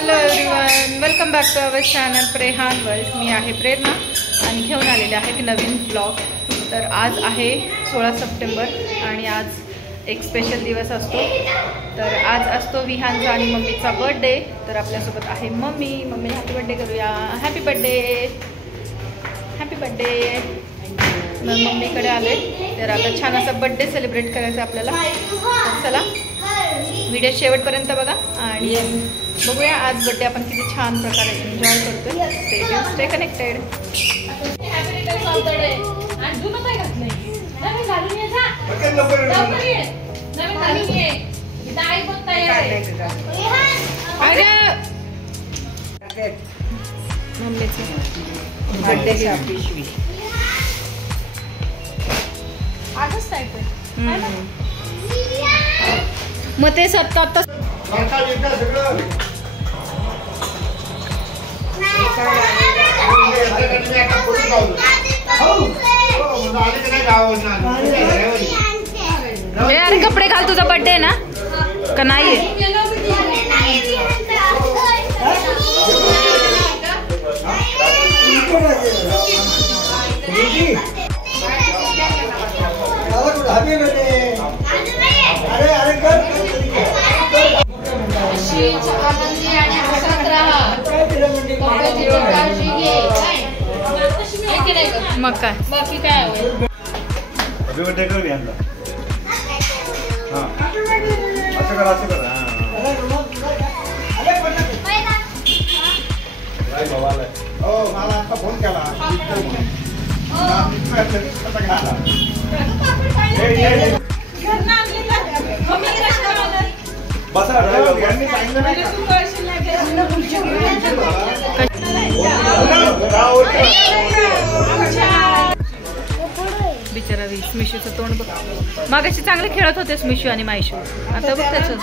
Hello everyone, welcome back to our channel प्रेहान world. मी आहे प्रेरणा आणि घेऊन आलेले आहे एक नवीन ब्लॉग. तर आज आहे 16 सप्टेंबर आणि आज एक स्पेशल दिवस असतो. तर आज असतो विहानचा आणि मम्मीचा बर्थडे. तर आपल्यासोबत आहे मम्मी. हॅपी बर्थडे करूया. Happy birthday, happy birthday. मग मम्मीकडे आले. तर आता छान असा बर्थडे सेलिब्रेट करायचा आपल्याला. तर चला व्हिडिओ शेवटपर्यंत बघा आणि बघूया आज बर्थडे आपण किती छान प्रकारे एन्जॉय करतोय. Stay connected. मग ते सत्तात अरे कपडे घाल, तुझा बर्थडे ना का नाही? मग काय बाकी काय अभी बर्थडे कर यांना. हां असं कर असं कर. काय भावाला ओ मला आता फोन केला. बसा यांनी सांगितलं बिचारा मिशूचं तोंड बघ. मागाशी चांगले खेळत होतेस मिशू आणि मायशू. आता बघ त्याचं.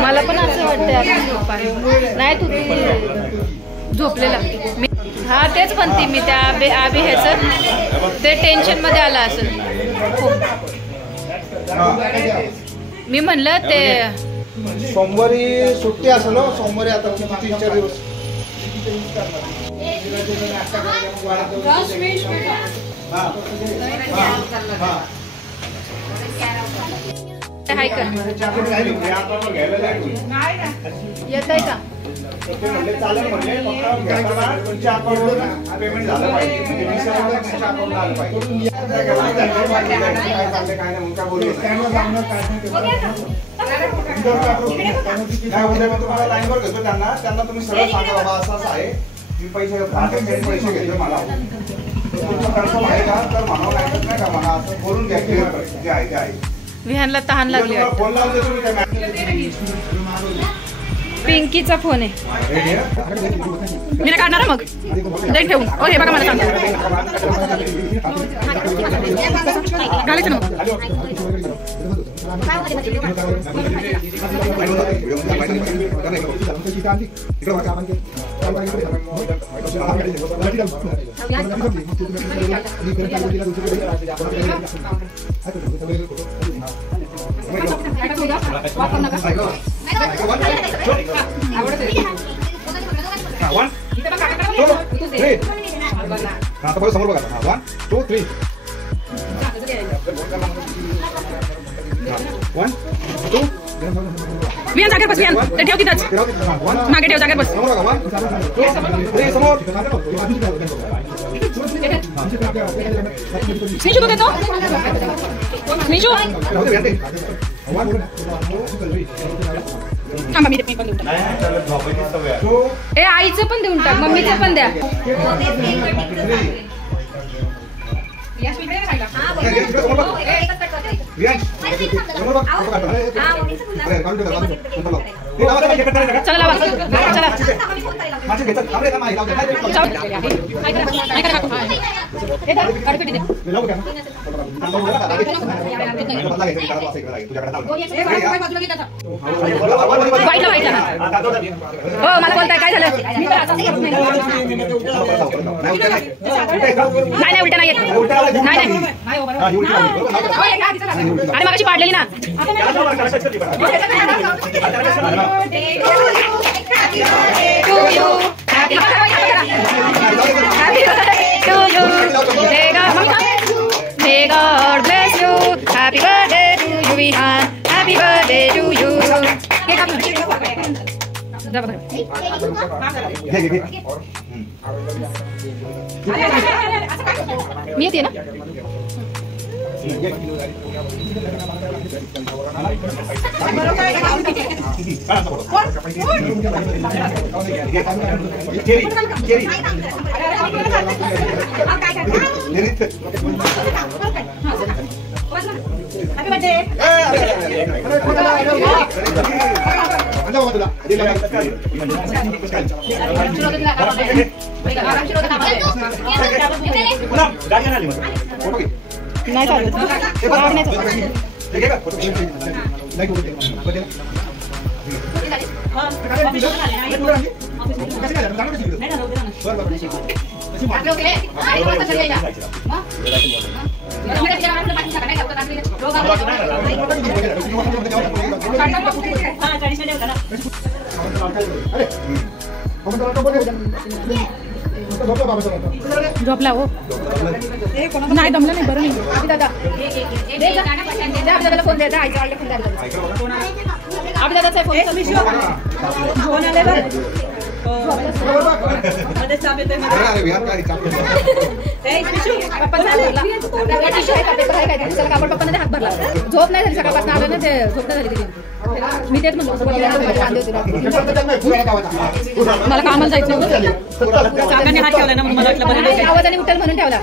मला पण असं वाटतं नाही तू झोपलेला. हा तेच म्हणते मी. त्या आबी ह्याचं ते टेन्शन मध्ये आलं असेल खूप. मी म्हणलं ते सोमवारी सुट्टी असेल. सोमवारी आता 3-4 दिवस हाय का येत आहे का? चालेल म्हणले तुमच्या अकाउंटवर पेमेंट झालं पाहिजे. तुम्हाला लाईनवर घेतो त्यांना तुम्ही सरळ सांगा बाबा असं असं आहे. मी पैसे घेतले मला कन्फर्म आहे का? तर म्हणावं लागत नाही का मला असं बोलून घ्या. जे आहे ते आहे. विहानला तहान लागली. फोन लावून देतो मी त्या पिंकीचा फोन आहे. मी नाही काढणार मग देख ठेवून. ओ हे बघा मला सांग घालायचं ना समोर बघा. 1 2 3 1 2 विहान जागेवर बस. विहान ते ठेव तिथंच. मागे ठेव जागेवर बस. स्मिशू तू देतो. स्मिशू थांबा मी पण देऊन टाक. ए आईचं पण देऊन टाक. मम्मीचं पण द्या. मला बोलताय काय झालं? नाही उलटा नाही आणि मगाशी पाडलेली ना. to you. Happy birthday to you. May God bless you. Happy birthday to you, Vihan. Happy birthday to you. मी येते ना. नाही चालत. झोपला हो नाही दमलं नाही. बरं नाही दादा फोन द्यायचा. आईचा फोन द्यायला आपल्या दादाचा फोन आले बरं. पप्पाने हात भरला. झोप नाही झाली सकाळपासून आलं ना. ते झोप नाही झाली. मी तेच म्हणलो मला कामाला जायचं आवाजाने उठल म्हणून ठेवला.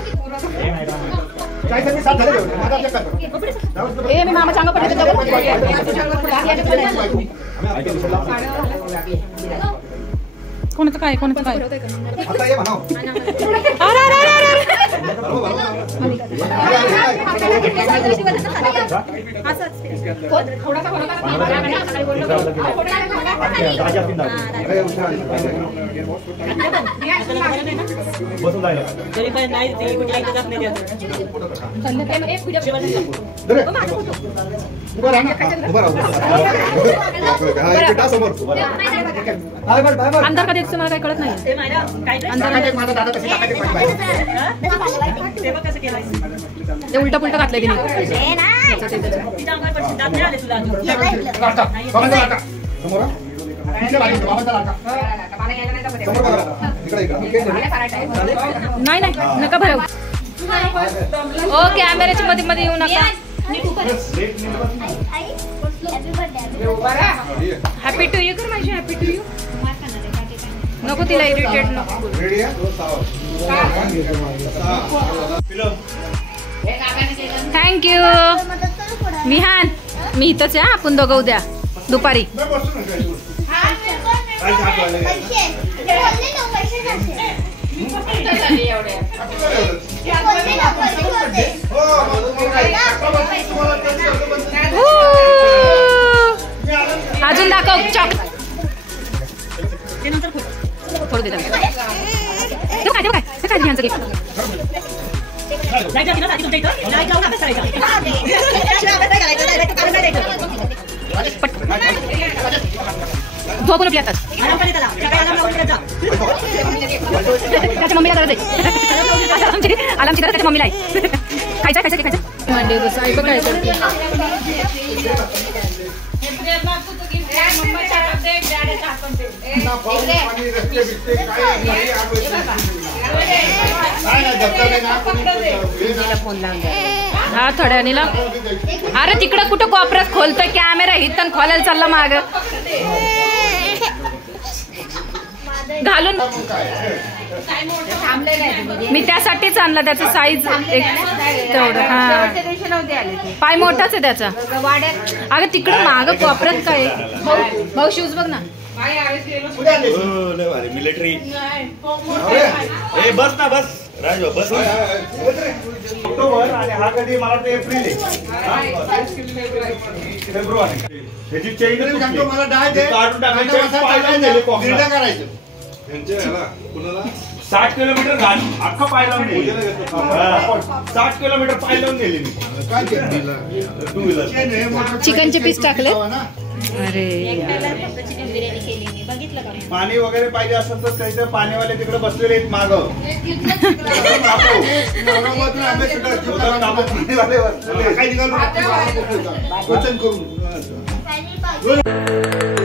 मी मामा चांगलं पडले. कोणाचं काय कोणाचं काय अंधार का देतो मला काही कळत नाही. उलट पुलट घातलंय तिने. नाही नाही नका भरव. ओ कॅमेऱ्याच्या मध्ये मध्ये येऊ नका. हॅपी टू यू कर माझी. हॅपी टू यू नको तिला इरिटेट नको. थँक्यू विहान. मी इथंच आहे. आपण दोघं उद्या दुपारी. अजून दाखव चॉक. थोडं दे. काय ध्यानचं घे. झोपून उठली आता. त्याच्या मम्मीला गरज आहे. आलामची गरज त्याच्या मम्मीला आहे. खायचं खायचं खायचं मांडे बस. ऐकू काय हा थोड्याने ला. अरे तिकडं कुठं कोपऱ्यात खोलतोय कॅमेरा. हिथन खोलायला चालला माग घालून. मी त्यासाठीच आणला. त्याचं साईज एक तेवढं. हा पाय मोठाच आहे त्याचा. अगं तिकडं माग कोपऱ्यात काय. भाऊ शूज बघ ना. मिलिटरी बस ना बस. राज बस. आणि हा कधी मला ते एप्रिल आहे. फेब्रुवारी. ह्याची चेन मला काढून टाकायचं. 60 किलोमीटर अख्खा पाय लावून नेली. 60 किलोमीटर पाय लावून नेली मी. Two wheeler. चिकनचे पीस टाकले. अरे बघितलं का? पाणी वगैरे पाहिजे असेल तर त्याचे पाणीवाले तिकडे बसलेले आहेत माग पाणीवाले बसलेले